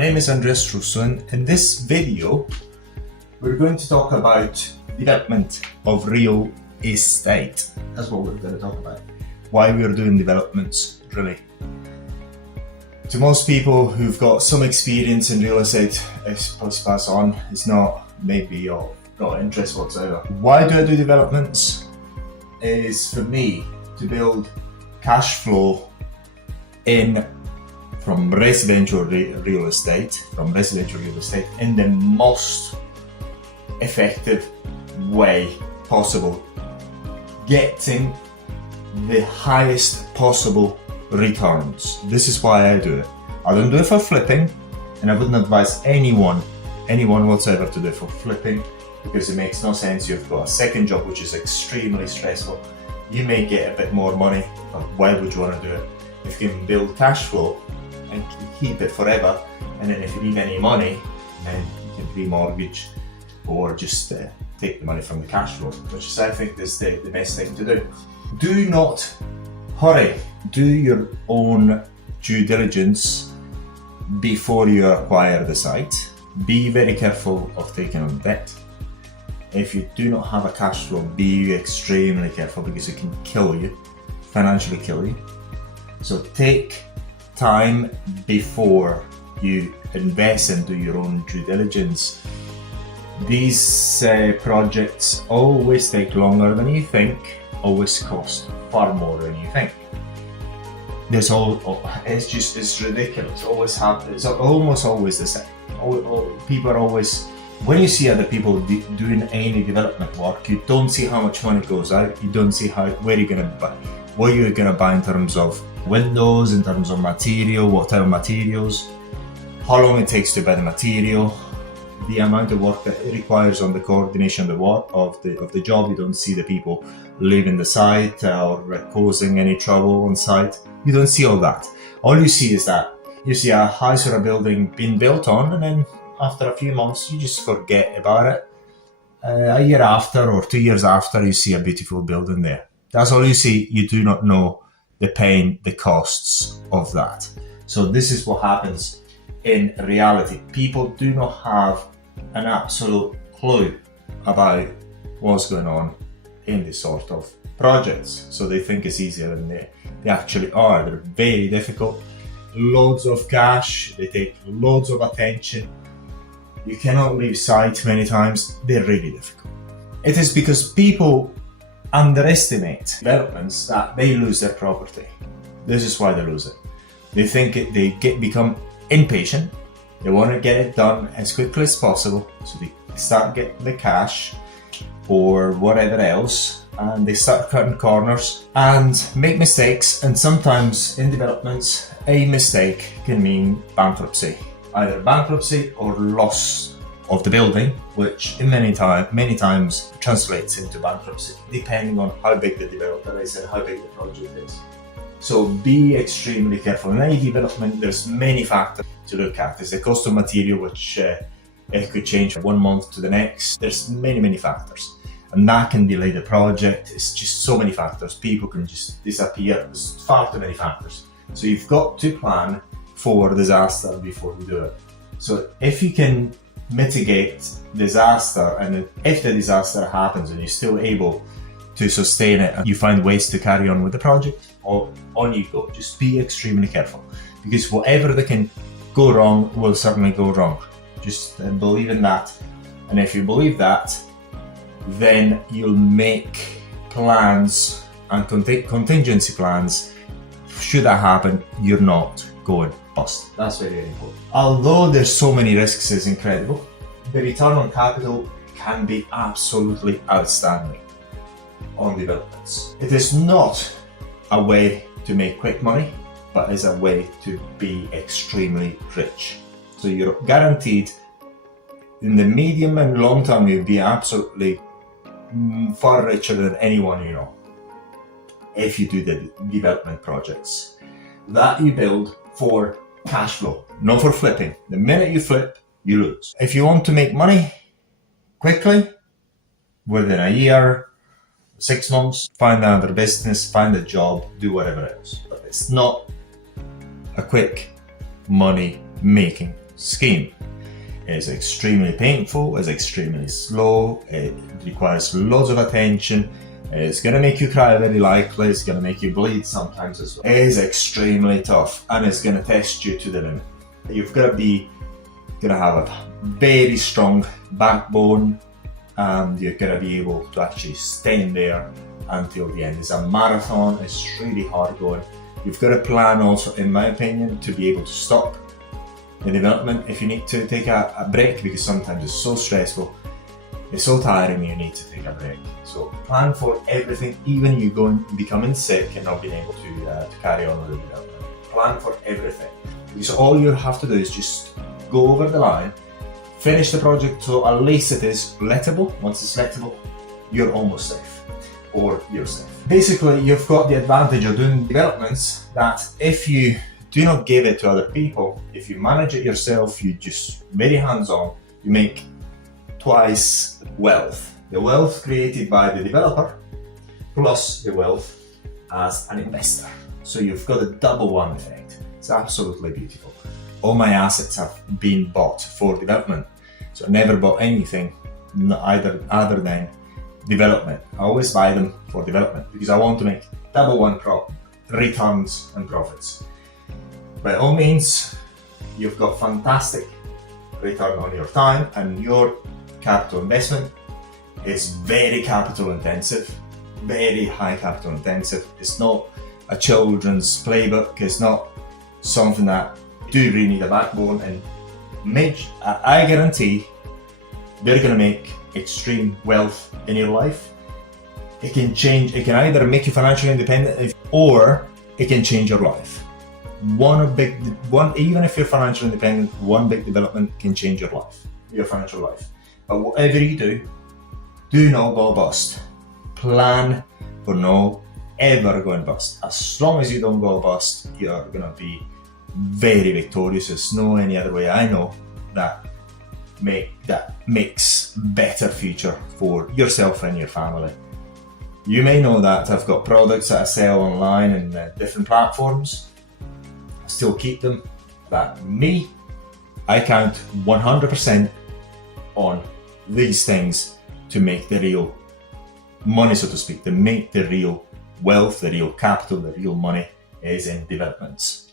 name is Andreas Russo, and in this video we're going to talk about development of real estate. That's what we're going to talk about. Why we're doing developments, really. To most people who've got some experience in real estate, pass on, it's not maybe of not interest whatsoever. Why do I do developments? Is for me to build cash flow from residential real estate in the most effective way possible, getting the highest possible returns. This is why I do it. I don't do it for flipping, and I wouldn't advise anyone whatsoever to do it for flipping, because it makes no sense. You've got a second job which is extremely stressful. You may get a bit more money, but why would you want to do it? If you can build cash flow and keep it forever, and then if you need any money, then you can remortgage or just take the money from the cash flow, which is, I think, is the best thing to do. Do not hurry. Do your own due diligence before you acquire the site. Be very careful of taking on debt. If you do not have a cash flow, be extremely careful, because it can kill you, financially kill you. So take time before you invest and do your own due diligence. These projects always take longer than you think, always cost far more than you think. It's ridiculous. It's almost always the same. People are always, when you see other people doing any development work, you don't see how much money goes out. You don't see where you're gonna buy, what you're gonna buy in terms of windows, in terms of material, what type of materials, how long it takes to buy the material, the amount of work that it requires on the coordination of the job. You don't see the people leaving the site or causing any trouble on site. You don't see all that. All you see is that you see a house or a building being built on, and then after a few months you just forget about it. A year after or 2 years after, you see a beautiful building there. That's all you see. You do not know the pain, the costs of that. So this is what happens in reality. People do not have an absolute clue about what's going on in this sort of projects. So they think it's easier than they actually are. They're very difficult. Loads of cash, they take loads of attention. You cannot leave sight many times. They're really difficult. It is because people underestimate developments that they lose their property. This is why they lose it. They think become impatient. They want to get it done as quickly as possible, so they start getting the cash or whatever else, and they start cutting corners and make mistakes. And sometimes in developments, a mistake can mean bankruptcy, either bankruptcy or loss of the building, which in many times translates into bankruptcy, depending on how big the developer is and how big the project is. So be extremely careful. In any development, there's many factors to look at. There's the cost of material, which it could change from 1 month to the next. There's many factors, and that can delay the project. It's just so many factors. People can just disappear. There's far too many factors. So you've got to plan for disaster before you do it. So if you can mitigate disaster, and if the disaster happens and you're still able to sustain it and you find ways to carry on with the project, or on you go. Just be extremely careful, because whatever that can go wrong will certainly go wrong. Just believe in that, and if you believe that, then you'll make plans and contingency plans. Should that happen, you're not going bust. That's very, very important. Although there's so many risks, is incredible, the return on capital can be absolutely outstanding on developments. It is not a way to make quick money, but is a way to be extremely rich. So you're guaranteed in the medium and long term, you'll be absolutely far richer than anyone you know if you do the development projects that you build for cash flow, not for flipping. The minute you flip, you lose. If you want to make money quickly, within a year, 6 months, find another business, find a job, do whatever else. But it's not a quick money making scheme. It's extremely painful, it's extremely slow, it requires loads of attention, it's going to make you cry very likely, it's going to make you bleed sometimes as well. It is extremely tough and it's going to test you to the limit. You've got to have a very strong backbone, and you're going to be able to actually stand there until the end. It's a marathon, it's really hard going. You've got to plan also, in my opinion, to be able to stop the development if you need to take a break, because sometimes it's so stressful, it's so tiring, you need to take a break. So plan for everything, even you becoming sick and not being able to carry on with the development. Plan for everything, because all you have to do is just go over the line, finish the project so at least it is lettable. Once it's lettable, you're almost safe, or you're safe. Basically, you've got the advantage of doing developments that if you do not give it to other people, if you manage it yourself, you just very hands-on, you make twice wealth. The wealth created by the developer plus the wealth as an investor. So you've got a double one effect. It's absolutely beautiful. All my assets have been bought for development. So I never bought anything either other than development. I always buy them for development because I want to make double one returns and profits. By all means, you've got fantastic return on your time, and your capital investment is very capital intensive, very high capital intensive. It's not a children's playbook, it's not something that you do really need a backbone, and I guarantee they're going to make extreme wealth in your life. It can either make you financially independent or it can change your life. Even if you're financially independent, one big development can change your life, your financial life. But whatever you do not go bust. Plan for no ever going bust. As long as you don't go bust, you're gonna be very victorious. There's no any other way I know that makes better future for yourself and your family. You may know that I've got products that I sell online and different platforms. I still keep them, but I count 100% on these things to make the real money, so to speak, to make the real wealth, the real capital, the real money is in developments.